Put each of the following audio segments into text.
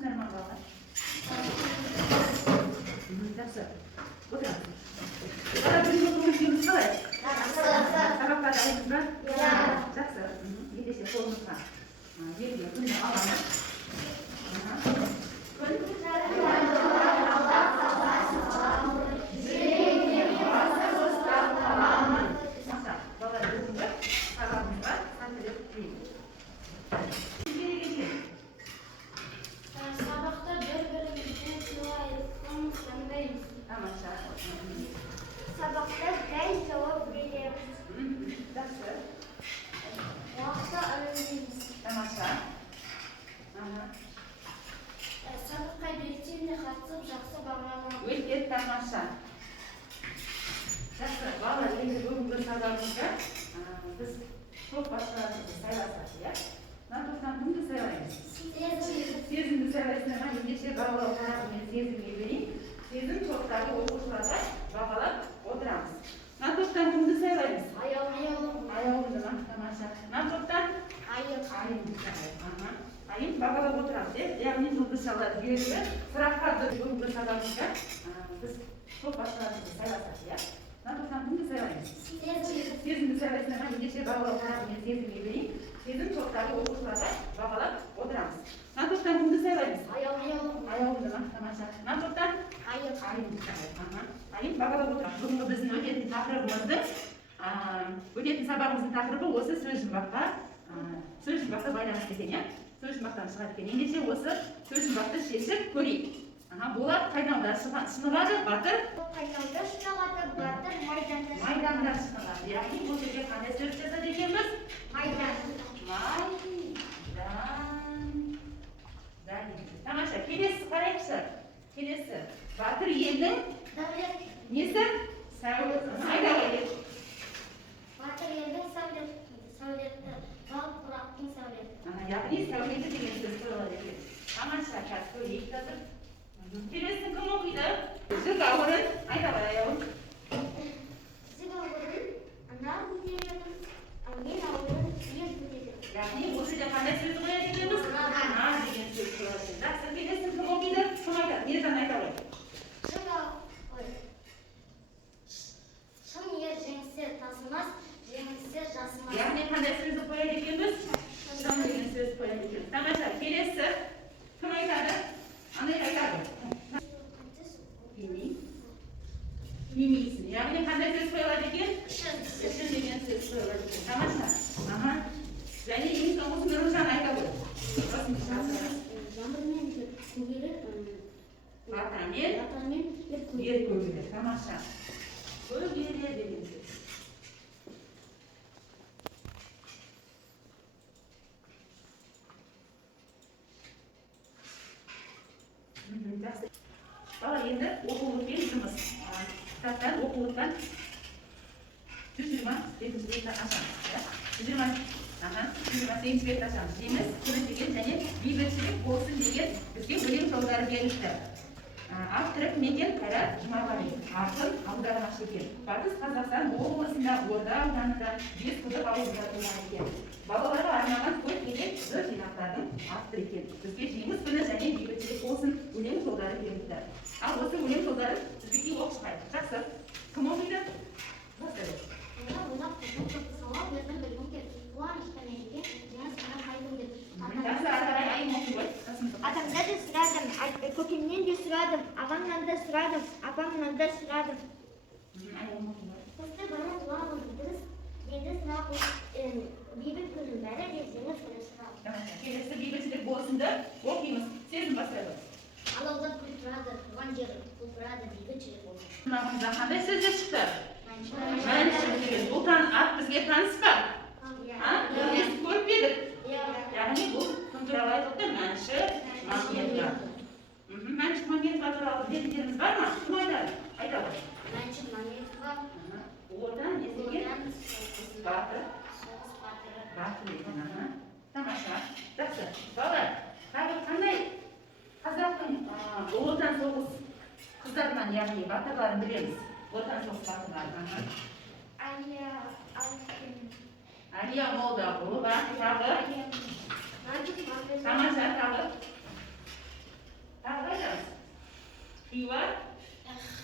Amandasınlar mı baba? Жақсы. Отырасың. Бала бүгінгі көңіл-күйіңіз қалай? Сабаққа дайынсыз ба? Жақсы. Ендеше қолыңызға жерге күнді аламыз. Sabahta ben cevap veriyorum. Жақсы. Уақытта алаңдаймыз. Тамаша. Сабаққа белсене қатысып, жақсы бағаламыз. Өте тамаша. Жақсы. Бала, енді бүгінгі сабағымызда біз топ басшыларымызды сайласақ, иә? Мына топтан кімді сайлаймыз? Сезімді сайлайсыңдар ма? Ендеше бағалауға мен сезімге берейін. Сезім топтағы оқушыларға бағалап отырамыз. Мына топтан кімді сайлаймыз? Аяулымды ма? Тамаша. Мына топтан? Айымды сайлаймыз. Айым бағалап отырамыз, яғни жұлдызшалар жүйесі сұраққа бүгінгі сабағымызда біз топ басшыларымызды сайласақ, иә? Мына топтан кімді сайлаймыз? Сезімді сайлайсыңдар ма? Ендеше бағалауға мен сезімге берейін. Сезім топтағы оқушыларға бағалап отырамыз. Мына топтан кімді сайлаймыз? Аяулымды ма? Тамаша. Мына топтан? Айымды сайлаймыз. Айым бағалап отырамыз. Бүгінгі біздің өтетін сабағымыздың тақырыбы осы сөз жұмбаққа байланысты екен, иә? Сөз жұмбақтан шығады екен. Ендеше осы сөз жұмбақты шешіп көрейік. Болат қайнауда шынығады, батыр? Қайнауда шынығады, батыр майданда шынығады. Яғни бұл жерге қандай сөз жасады екенбіз? майдан. Тамаша, келесі қарайықшы. Келесі. Батыр елдің несі? Айдауы. Батыр елдің сәулеті, бал құрақтың сәулеті. Яғни сәулеті деген сөз болады екен. Тамаша, қазір көрейік қазір. Келесін кім оқиды? Жүк ауырын. Айдауы аяуын. Жүк ауырын, ана көтеремін, мен ауырын, ер көтеремін. Яғни осы жерде қандай сөз қояды екенбіз? Ана деген сөз қояды. Жақсы, келесін кім оқиды? Кім айтады? Мержан айдауы. Шын ер жеңсе тасымас, жеңсе жасымас. Яғни қандай сөзді қояды екенбіз? Шын деген сөз қояды екен. Тамаша, келесі кім айтады? Андай айтады. Білмейсің. Яғни қандай сөз қойылады екен? Шын деген сөз қойылады екен. Тамаша. Және ең соңғысын Нұржан айта ғой. Жаңбырмен көгеріп, Батамен ер көгереді. Тамаша. Көгереді деген сөз. Жақсы. Бала енді оқулықпен жұмыс. Кітаптан, оқулықтан 120 бетті ашамыз. 120 бетті ашамыз. Жеміс, күні деген және бейбітшілік болсын деген бізге өлең жолдары берілді. Авторы кім екен? Қайрат Жұмағали. Ақын аудармашы екен. Батыс Қазақстан облысында Орда ауданында Бесқұдық ауылында туған екен. Балаларға арналған көптеген жыр жинақтардың авторы екен. Бізге жеңіс күні және бейбітшілік болсын өлең жолдары берілді. Ал осы өлең жолдары бізге оқып шығайды. Жақсы. Кім оқиды? Бастайды. Жақсы, ары айым оқи ғой. Атамдан да сұрадым, көкемнен де сұрадым, ағамнан да сұрадым, апамнан да сұрадым. Қысты бара туағым деді сұрақ бейбіт күннің бәрі де жеңіс күні сұрақ. Келесі бейбітшілік болсынды оқимыз. Сезім бастайды. Алауда күл тұрады, туған жер құлпырады, бейбітшілік болсын. Мынағымызда қандай сөздер шықты? Мәншілік деген. Бұл ат бізге таныс па? Естіп көріп едік. Яғни бұл кім туралы айтылды? Мәнші Махметова. Мәнші Махметова туралы білетіндеріңіз бар ма? Кім айтады? Айтады. Мәнші Махметова. Одан не деген? Батыр. Соғыс батыры. Батыр екен. Тамаша. Жақсы. Бала, тағы қандай қазақтың ұлы отан соғыс қыздарынан, яғни батырларын білеміз? Отан соғыс батырларын. Алия Молдағұлова, тағы? Тамаша, тағы? Tағы қайдамыз? Хиуа?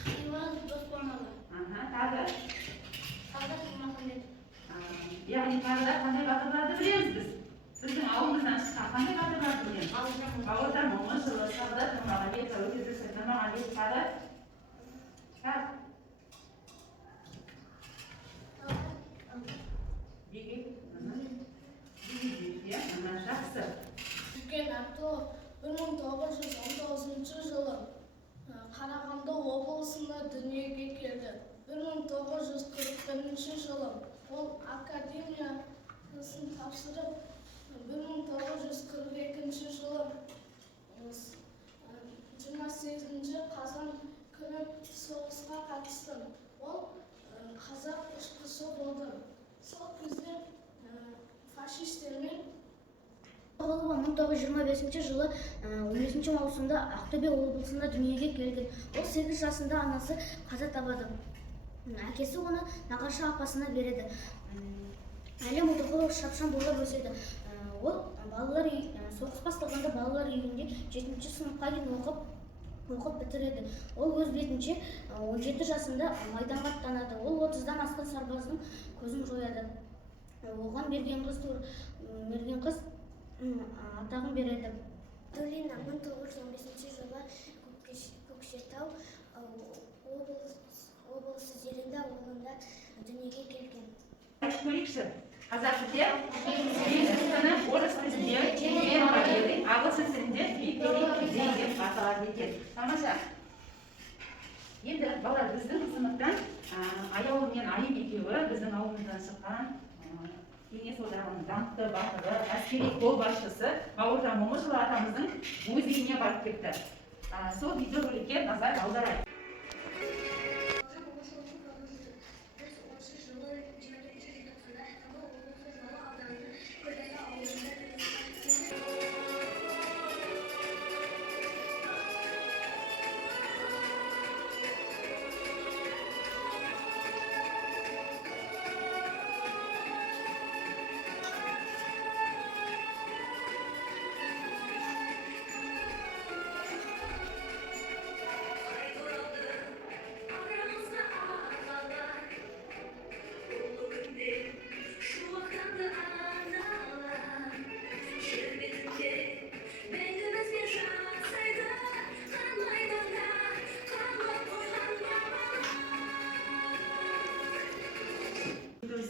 Хиуа Доспанова. Тағы? Сағдат Нұрмахамбетов. Яғни тағы да қандай батырларды білеміз біз? Біздің ауылымыздан шыққан қандай батырларды білеміз? Бауыржан Момышұлы, Сағдат Нұрмағамбетов, Өтепберген Нұрмағамбетов, тағы? Жақсы. Үлкен Әбдіұлы 1919 жылы Қарағанды облысында дүниеге келді. 1941 жылы ол академиясын тапсырып, 1942 жылы 28 қазан күні соғысқа қатысты. Ол қазақ ұшқышы болды. Сол кезде фашистермен 1925 жылы 15 маусымда Ақтөбе облысында дүниеге келген. Ол 8 жасында анасы қаза табады. Әкесі оны нағашы апасына береді. Әлі Мұтықұлов шапшаң болып өседі. Ол соғыс басталғанда балалар үйінде 7-ші сыныпқа дейін оқып бітіреді. Ол өз бетінше 17 жасында майданға аттанады. Ол 30-дан асқан сарбаздың көзін жояды. Оған берген қыз атағын береді. Долина 1915 жылы Көкшетау облысы Зеренді ауылында дүниеге келген. Көрейікші, қазақ тілде, орыс тілінде, ағылшын тілінде деп аталады екен. Тамаша. Енді балалар біздің сыныптан Аяулы мен Айым екеуі біздің ауылымыздан шыққан Кеңес одағының даңқты батыры, әскери қолбасшысы Бауыржан Момышұлы атамыздың өз үйіне барып кетті. Сол видеороликке назар аударайық.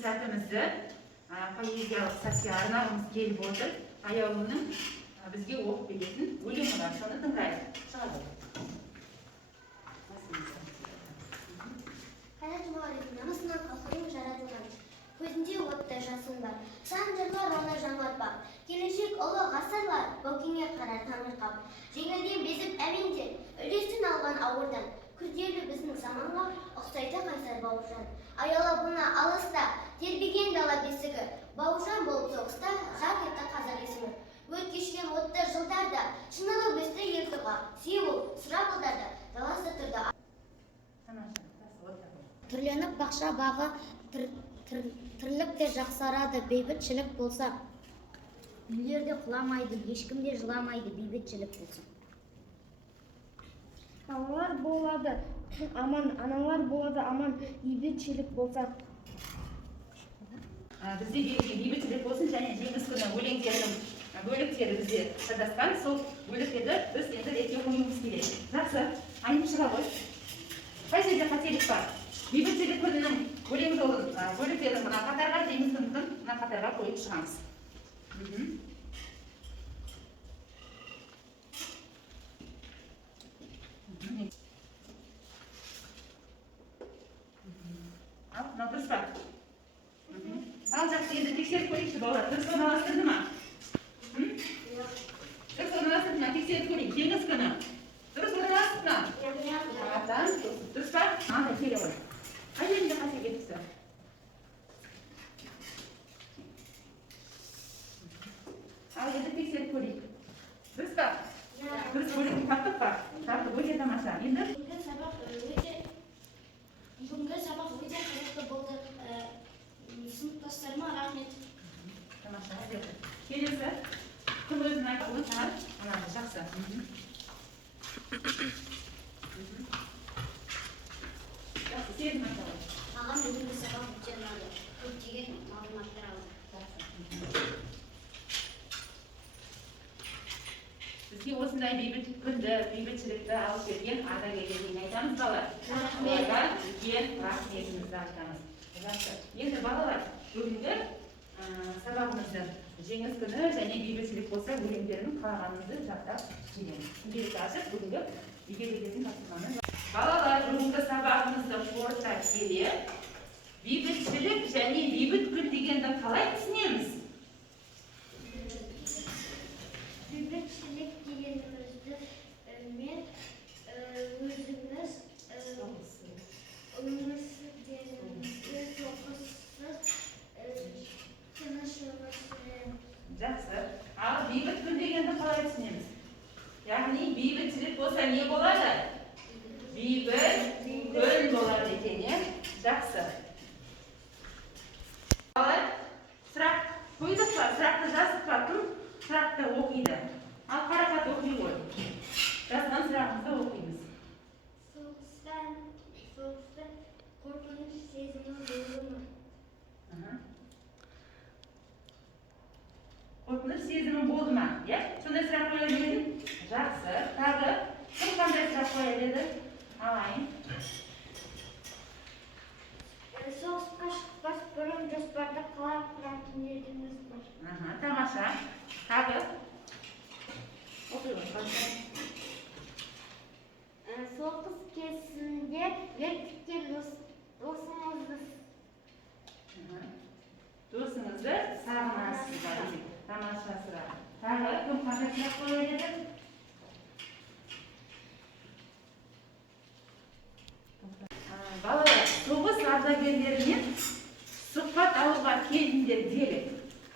Сәтімізді поэзиялық сәтке арнағымыз келіп отыр. Аяулының бізге оқып беретін өлеңі бар, соны тыңдайық. Шығады. Қайрат Жұмағалиев намысынан халқының жаратылған. Көзінде оттай жасын бар. Сан жырлар оны жаңғыртпақ. Келешек ұлы ғасырлар көкеңе қарар таңырқап. Жеңілден безіп әмендер, үлесін алған ауырдан. Күрделі біздің заманға ұқсайды қайсар Бауыржан. Аяла бұна алыста, тербеген дала бесігі. Бауыржан болып соғыста жар етті қазақ есімі. Өт кешкен отты жылдарда, шынылы өсті ертіға. Сеуіл, сұрапылдарда, даласы тұрды. Түрленіп бақша бағы, тірлік те жақсарады, бейбітшілік болса. Үйлерде құламайды, ешкімде жыламайды, бейбітшілік болса. Аналар болады аман, аналар болады аман, бейбітшілік болса. Бізде бейбітшілік болсын және жеңіс күні өлеңдерінің бөліктері бізде шатасқан. Сол бөліктерді біз енді ретке қоюымыз керек. Жақсы, айнып шыға ғой. Қай жерде қателік бар? Бейбітшілік күнінің өлең жолын бөліктерін мына қатарға, жеңіс күнін мына қатарға қойып шығамыз. Мынау дұрыс па? Ал жақсы, енді тексеріп көрейікші балалар. Дұрыс орналастырды ма? Дұрыс орналастырды ма? Тексеріп көрейік. Жеңіс күні. Дұрыс орналастырды ма? Дұрыс па? Анда келе ғой. Қай жерінде қате кетіпті? Ал енді тексеріп көрейік. Дұрыс па? Дұрыс бөлігін таптық па? Таптық, өте тамаша. Енді? Бүгінгі сабақ өте қызықты болды. Сыныптастарыма рахмет. Тамаша, келесі. Кім өзін айтып отыр? Жақсы. Жақсы, сезім айта ғой. Маған бүгінгі сабақ өте ұнады. Көптеген мағлұматтар алдым. Бізге осындай бейбіт күнді, бейбітшілікті алып берген ардагерлерге айтамыз балалар. Оларға үлкен рахметімізді айтамыз. Жақсы. Енді балалар, бүгінгі сабағымызды жеңіс күні және бейбітшілік болса өлеңдерін қалағанымызды жаттап келеміз. Күнделікті ашып, бүгінгі үйге беретін тапсырманы. Балалар, бүгінгі сабағымызды қорыта келе, бейбітшілік және бейбіт күн дегенді қалай түсінеміз? Бейбітшілік дегенімізді мен өзіміз өмір сүргенімізді соғыссыз тыныш өмір сүреміз. Жақсы. Ал бейбіт күн дегенді қалай түсінеміз? Яғни бейбітшілік болса не болады? Бейбіт күн болады екен, е? Жақсы. Балалар, сұрақ қойдық па? Сұрақты жаздық па? Кім сұрақты оқиды? Ал Қарақат оқи ғой. Жазған сұрағымызды оқимыз. Соғыстан қорқыныш сезімі болды ма? Қорқыныш сезімі болды ма? Иә? Сондай сұрақ қоя береді? Жақсы. Тағы кім қандай сұрақ қоя береді? Алайын. Соғысқа шықпас бұрын жоспарды қалай құратын едіңіз бар? Тамаша. Тағы. Оқи ғой. Соғыс кезінде ертіккен Досыңызды сағынасыз ба? Тамаша сұрақ. Тағы кім қандай сұрақ қоя береді? Балалар, соғыс ардагерлерінен сұхбат алуға келдіңдер делік.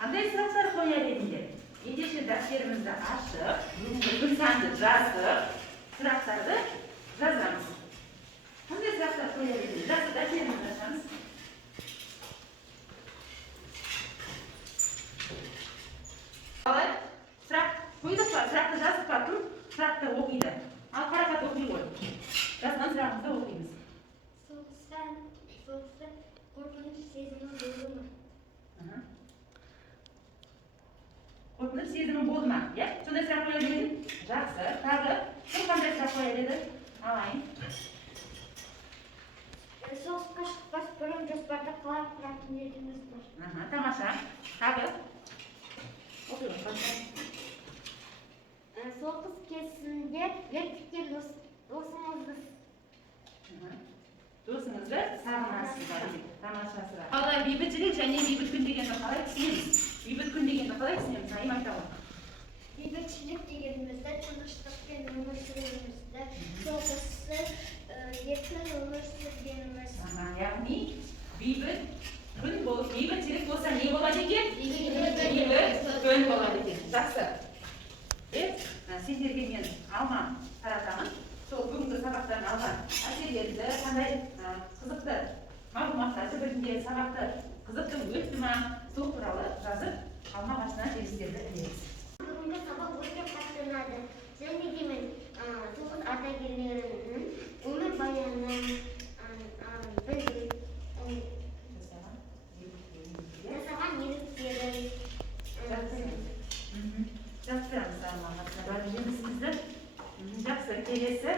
Қандай сұрақтар қоя бердіңдер? Ендеше дәптерімізді ашып, бүгінгі күн санды жазып, сұрақтарды жазамыз. Қандай сұрақтар қоя бердіңдер? Жақсы, дәптерімізді ашамыз. Балалар, сұрақ қойдық па? Сұрақты жаздық па? Кім сұрақты оқиды? Ал Қарақат оқи ғой. Жазған сұрағымызды оқимыз. Соғыстан қорқыныш сезімі болды ма? Қорқыныш сезімі болды ма? Иә? Сондай сұрақ қоя береді? Жақсы. Тағы кім қандай сұрақ қоя береді? Алайын. Соғысқа шықпас бұрын жоспарды қалай құратын едіңіз бар? Тамаша. Тағы оқи ғой. Соғыс кезінде ертіккен досыңызды сағынасыз ба? Тамаша сұрақ. Балалар, бейбітшілік және бейбіт күн дегенді қалай түсінеміз? Бейбіт күн дегенді қалай түсінеміз? Айым айта ғой. бейбітшілік дегенімізді тыныштықпен өмір сүргенімізді, соғыссыз еркін өмір сүргеніміз. Яғни бейбіт күн болып, бейбітшілік болса не болады екен? Бейбіт күн болады екен. Жақсы. Сендерге мен алма таратамын. Сол бүгінгі сабақтан алған әсерлерді, қандай қызықты мағлұматтарды білдіңдер, сабақты қызықты өтті ма, сол туралы жазып алма ағашына жемістерді ілеміз. Бүгінгі сабақ өте қатты ұнады. Және де мен соғыс ардагерлерінің өмірбаянын білдім. Жасаған ерліктерін. Жақсы, алма ағашына барып жемісімізді. Жақсы, келесі